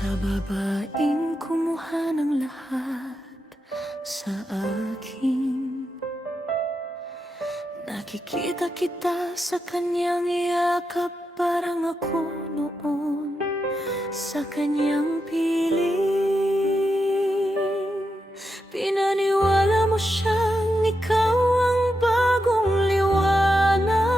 Sa babaeng kumuha ng lahat sa akin, nakikita kita sa kanyang yakap, parang ako noon sa kanyang piling. Pinaniwala mo siyang ikaw ang bagong liwanag.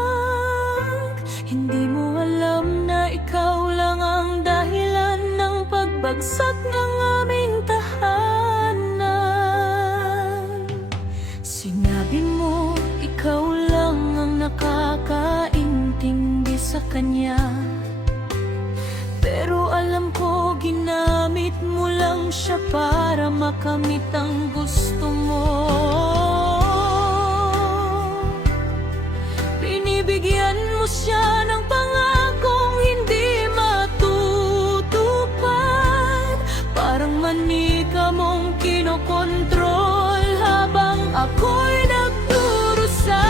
Hindi mo alam na ikaw lang ang dahilan ng pagbagsak ng aming tahanan. Sinabi mo ikaw lang ang nakakaintindi sa kanya, pero alam ko ginamit mo lang siya para makamit ang gusto mo. Binibigyan mo siya ng pangakong hindi matutupad, parang manika mong kinokontrol habang ako'y nagdurusa.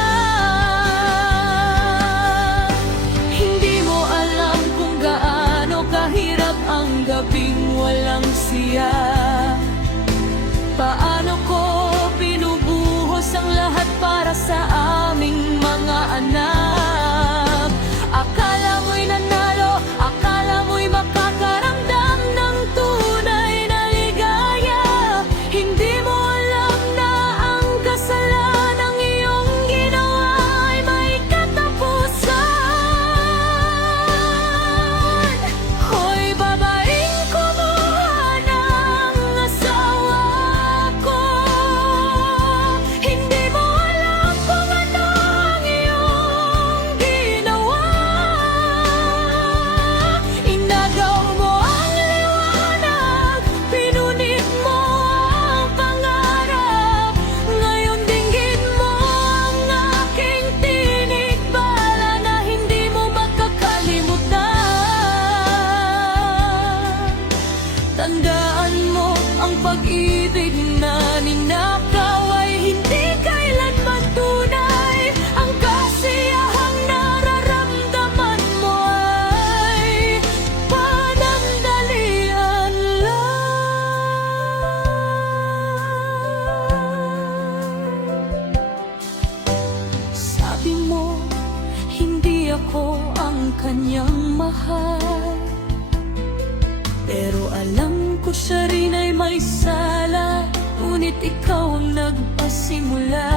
Ang gabing walang siya, paano ko pinubuhos ang lahat para sa aming mga anak? Akala mo'y nanalo, akala mo'y makakaramdam ng tunay na ligaya. Hindi mo alam na ang kasalanang iyong ginawa ay may katapusan. Tandaan mo, ang pag-ibig na ninakaw ay hindi kailanman tunay. Ang kasiyahang nararamdaman mo ay panandalian lang. Sabi mo, hindi ako ang kanyang mahal, pero alam ko siya rin ay may sala, ngunit ikaw ang nagpasimula.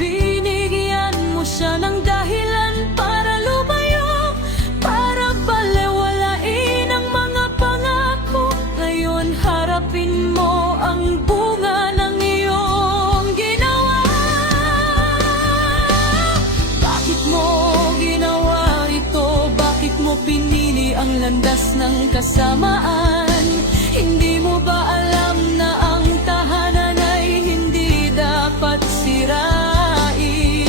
Binigyan mo siya ng dahilan para lumayo, para balewalain ang mga pangako. Ngayon harapin mo ang bunga ng iyong ginawa. Bakit mo ginawa ito? Bakit mo pinili ang landas ng kasamaan? Hindi mo ba alam na ang tahanan ay hindi dapat sirain?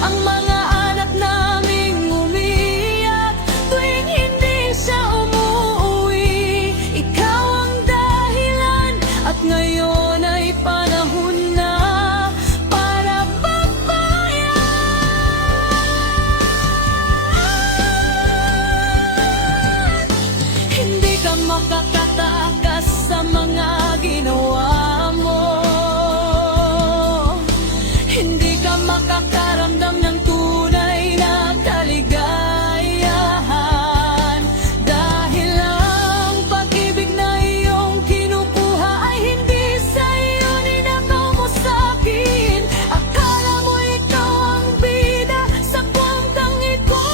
Ang mga anak naming umiiyak tuwing hindi siya umuwi. Ikaw ang dahilan at ngayon ay panahon na para babayan. Hindi ka makakatakas sa mga ginawa mo. Hindi ka makakaramdam ng tunay na kaligayahan, dahil ang pag-ibig na iyong kinukuha ay hindi sa iyo ninakaw mo sa'kin. Akala mo ikaw ang bida sa kwentang ito,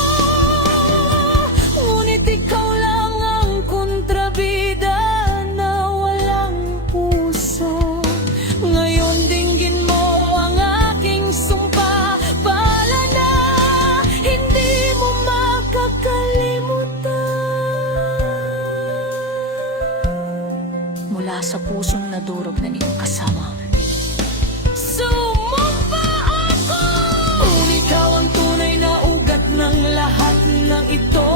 ngunit ikaw lang ang kontrabida na walang puso. Ngayon dinggin mo ang aking sumpa, pala na hindi mo makakalimutan. Mula sa pusong nadurog na niyong kasama, sumumpa ako! Kung ikaw ang tunay na ugat ng lahat ng ito,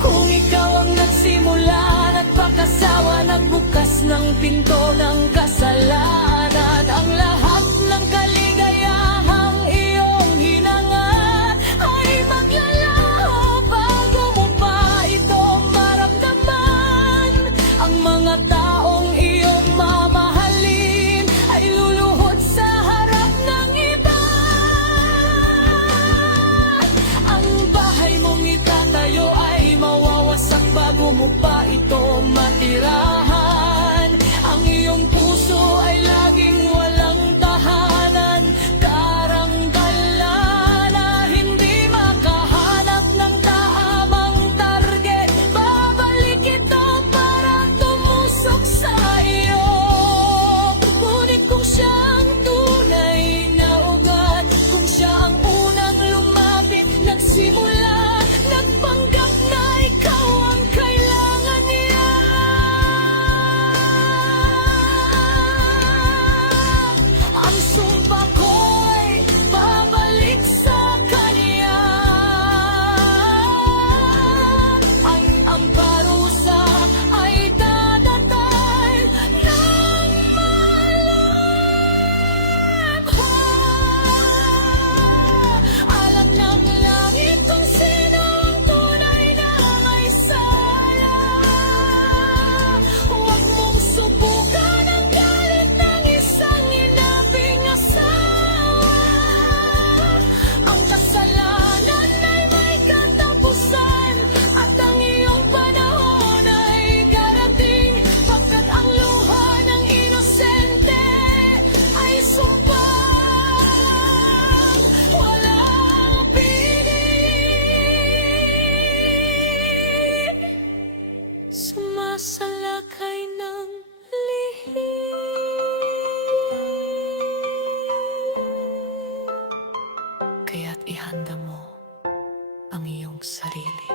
kung ikaw ang nagsimula at pagkasawa, nagbukas ng pinto ng kasalanan, ang lahat ng kaligayahang iyong hinangan sumasalakay ng lihim. Kaya't ihanda mo ang iyong sarili.